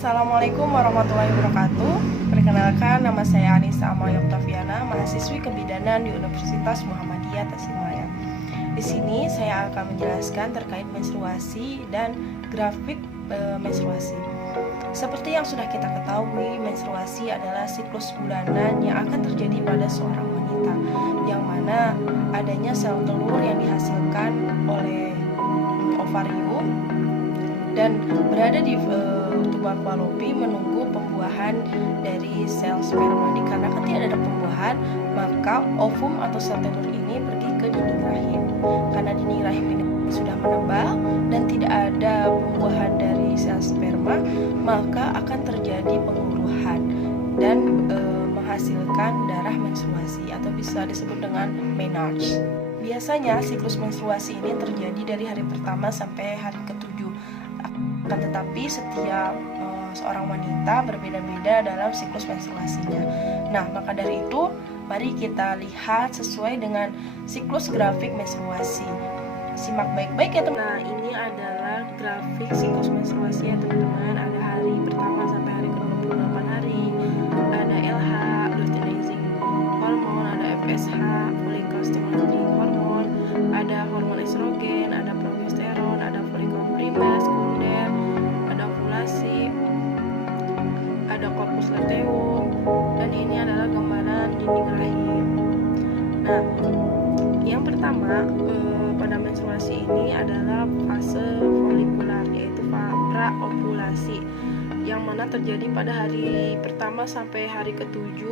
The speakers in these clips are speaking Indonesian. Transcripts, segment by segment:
Assalamualaikum warahmatullahi wabarakatuh. Perkenalkan, nama saya Anissa Amalia Oktaviana, mahasiswi kebidanan di Universitas Muhammadiyah Tasikmalaya. Di sini saya akan menjelaskan terkait menstruasi dan grafik menstruasi. Seperti yang sudah kita ketahui, menstruasi adalah siklus bulanan yang akan terjadi pada seorang wanita, yang mana adanya sel telur yang dihasilkan oleh ovarium dan berada di tuba falopi menunggu pembuahan dari sel sperma. Dikarenakan tidak ada pembuahan, maka ovum atau sel telur ini pergi ke dinding rahim. Karena dinding rahim ini sudah menebal dan tidak ada pembuahan dari sel sperma, maka akan terjadi penguruhan dan menghasilkan darah menstruasi atau bisa disebut dengan menarche. Biasanya siklus menstruasi ini terjadi dari hari pertama sampai hari ke-7. Akan tetapi setiap seorang wanita berbeda-beda dalam siklus menstruasinya. Nah, maka dari itu, mari kita lihat sesuai dengan siklus grafik menstruasi. Simak baik-baik ya teman. Nah, ini adalah grafik siklus menstruasi ya teman-teman. Ada hari pertama sampai hari ke-28 hari. Ada LH, luteinizing hormon, ada FSH, follicle stimulating hormon, ada hormon estrogen, ada progesteron, ada follicle primer, sekunder, ada ovulasi, ada corpus luteum, dan ini adalah gambaran dinding rahim. Nah, yang pertama pada menstruasi ini adalah fase folikular, yaitu pra-ovulasi, yang mana terjadi pada hari pertama sampai hari ke-7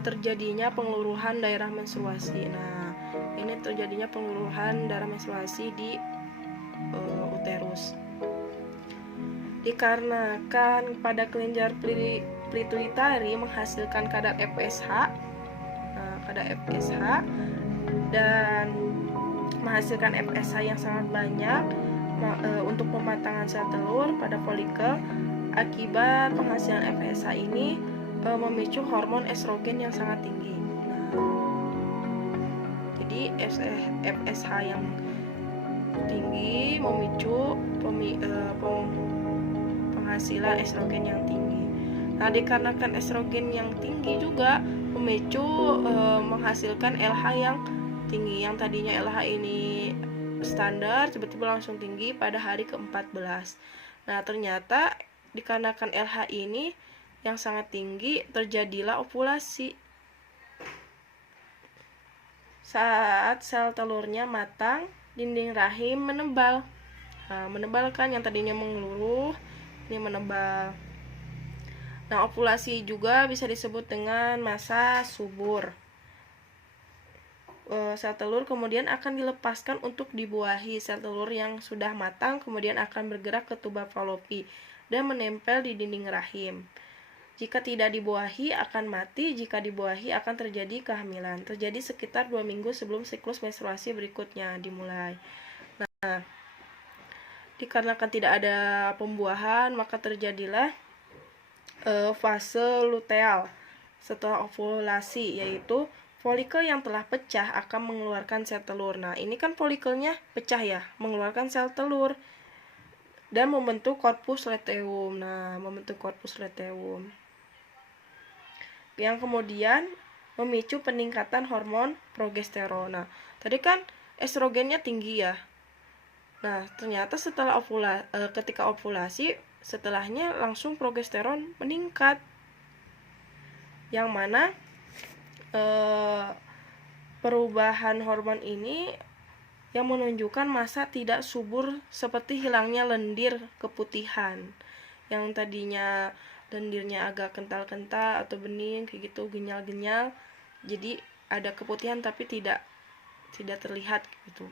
terjadinya pengeluruhan daerah menstruasi. Nah, ini terjadinya pengeluruhan darah menstruasi di uterus. Dikarenakan pada kelenjar pituitari menghasilkan kadar FSH, dan menghasilkan FSH yang sangat banyak untuk pematangan sel telur pada folikel. Akibat penghasilan FSH ini memicu hormon estrogen yang sangat tinggi. Jadi FSH yang tinggi memicu penghasilan estrogen yang tinggi. Nah, dikarenakan estrogen yang tinggi juga memicu menghasilkan LH yang tinggi. Yang tadinya LH ini standar tiba-tiba langsung tinggi pada hari ke-14. Nah, ternyata dikarenakan LH ini yang sangat tinggi, terjadilah ovulasi. Saat sel telurnya matang, dinding rahim menebal. Nah, menebal kan, yang tadinya mengeluruh, ini menebal. Nah, ovulasi juga bisa disebut dengan masa subur. Sel telur kemudian akan dilepaskan untuk dibuahi. Sel telur yang sudah matang kemudian akan bergerak ke tuba falopi dan menempel di dinding rahim. Jika tidak dibuahi akan mati, jika dibuahi akan terjadi kehamilan. Terjadi sekitar 2 minggu sebelum siklus menstruasi berikutnya dimulai. Nah, dikarenakan tidak ada pembuahan, maka terjadilah fase luteal setelah ovulasi, yaitu folikel yang telah pecah akan mengeluarkan sel telur. Nah, ini kan folikelnya pecah ya, mengeluarkan sel telur dan membentuk corpus luteum. Nah, membentuk corpus luteum yang kemudian memicu peningkatan hormon progesteron. Nah, tadi kan estrogennya tinggi ya. Nah, ternyata setelah ketika ovulasi, setelahnya langsung progesteron meningkat, yang mana perubahan hormon ini yang menunjukkan masa tidak subur seperti hilangnya lendir keputihan. Yang tadinya lendirnya agak kental-kental atau bening kayak gitu, genyal-genyal, jadi ada keputihan tapi tidak terlihat gitu.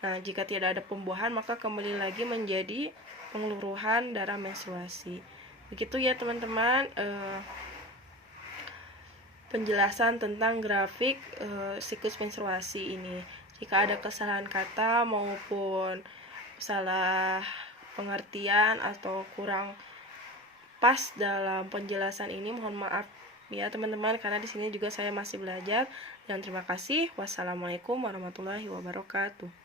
Nah, jika tidak ada pembuahan maka kembali lagi menjadi pengeluruhan darah menstruasi. Begitu ya teman-teman penjelasan tentang grafik siklus menstruasi ini. Jika ada kesalahan kata maupun salah pengertian atau kurang pas dalam penjelasan ini, mohon maaf ya teman-teman, karena di sini juga saya masih belajar. Dan terima kasih. Wassalamualaikum warahmatullahi wabarakatuh.